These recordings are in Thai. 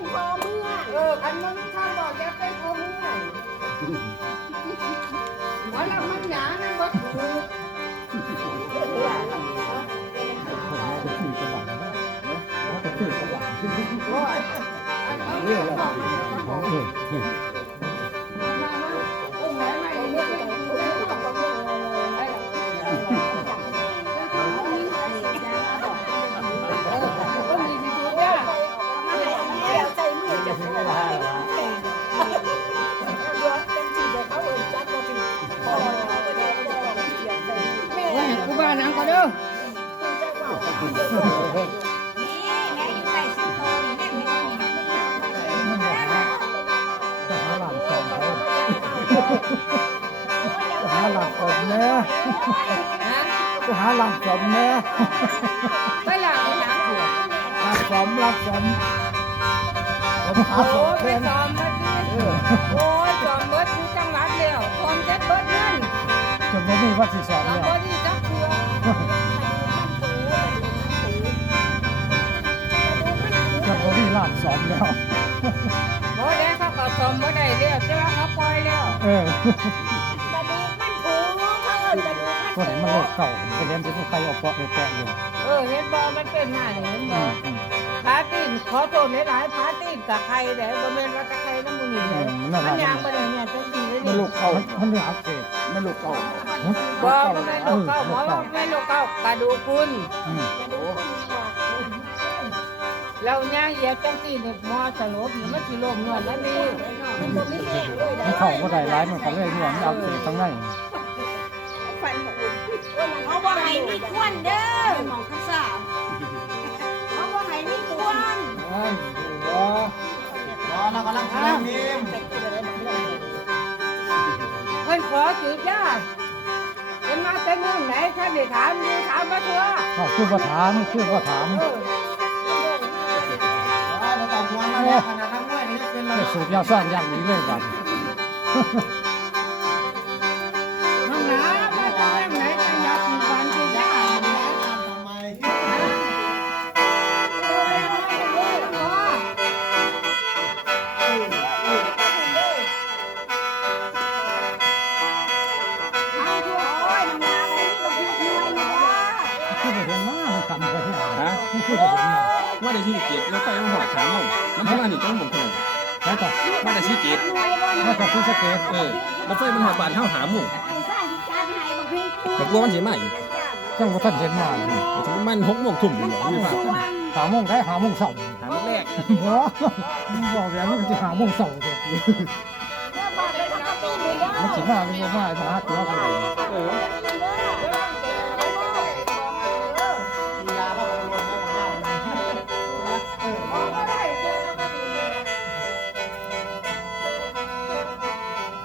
เป็นพอเมื่อเออคันมันมีข้าวบอกจะเป็นพอเมื่อวันละมันหนานั่นบ่ถูกเป็นสื่อจังหวัดนะเป็นสื่อจังหวัดโอ้ยเอาเรื่องบอกมาบอก บ้านังก็เด้อจะหาหลานสองเขาจะหาหลานสมแน่ฮะจะหาหลานสมแน่ไปหลังหลังสวนหลานสมหลานสมผมหาสโอ้มยไปแทนซ้อมมาดิเออโอ้ยซ้อมเบิดอยู่จังหวัดแล้วซ้อมเจ็ดเบิดเงินจนผมมีวัดที่สองซ้อมแล้วบ่ดีจักเทื่อจ ระดูกมันผูเขาเอิ้นกระดูกคนไหนมันโลกเก่าไปเรียนที่พวกใครเอาเปาะไปแปะอยู่เออเห็นบ่มันเป็นหน้านี่เห็นอืบ่มอืมพาตีนขอโทษหลายๆพาตีนกับใครเด้อบ่แม่นว่ากับใครนำมื้อนี้เอเด้ออมันน่ามัรันกยางบ่ได้เนี่ยจังซี่เลยมันนี่ลูกเก่ามันเนื้ออักเสบมันลูกเก่าบ่มันเป็นโรคเก่าหมอว่าเป็นโรคเก่ากระดูกคุณ อืมกร เราย่างเหยียบจังซี่นี่หมอสลบนี่มันสิล้มนวดแล้วนี่มันบ่มีแห้งเลยมันเข้าก็ได้ร้ายมันก็เลยเนื้อมันอักเสบทั้งในฟันบ่อุ่นเขาบ่ให้มีควนเด้อหมองข้าวสารเขาบ่ให้มีควนเออเออรอเรากำลังเตรียมนิ่มเพิ่นขอจืดยาเพิ่นมาแต่เมืองไหนคันได้ถามอยู่ถามมาทั่วเขาคือว่าถามคือว่าถาม วนมาแล้วขนาดนักมวยนี่เป็นระจะดับสูบยาสร้างอย่างนี้เลยบัด ว่าได้ที่เกียรติแล้วไปมันหอดถามผมมันทำงานอยู่จังหวัดขนาดแล้วก็ว่าได้ที่เกียรติแล้วก็คือสเกตเออรถไฟมันหอดบานเท่าหาหมุ่งแต่กลัวมันสิมาอีกจังว่าท่านเห็นมาถึงมันหกโมงทุ่มอยู่หรอไม่ากหาโมงได้หาโมงสาร์หาโมงแรกบอกอย่างนี้มันจะหาโมงสาร์เถอะมันสิมาหรือบ่มาหาตัว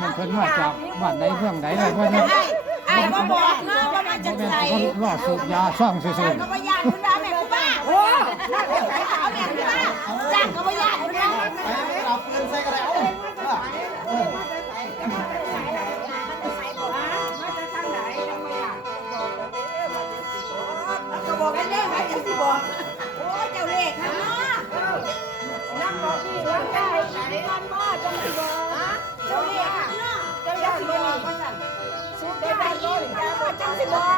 มันเพิ่นมาจากบ้านใดเมืองใดเลยเพิ่นน่ะไอ้บ่บอกเนาะว่ามาจากไสคนรอสูบยาซ่องซื่อก็บ่ญาติคุณดาแม่กูบ้าโอ้เอาแม่กูบ้าจ้างก็บ่ญาติคุณดาเอาเงินใส่กระเป๋ามา สิบอกเ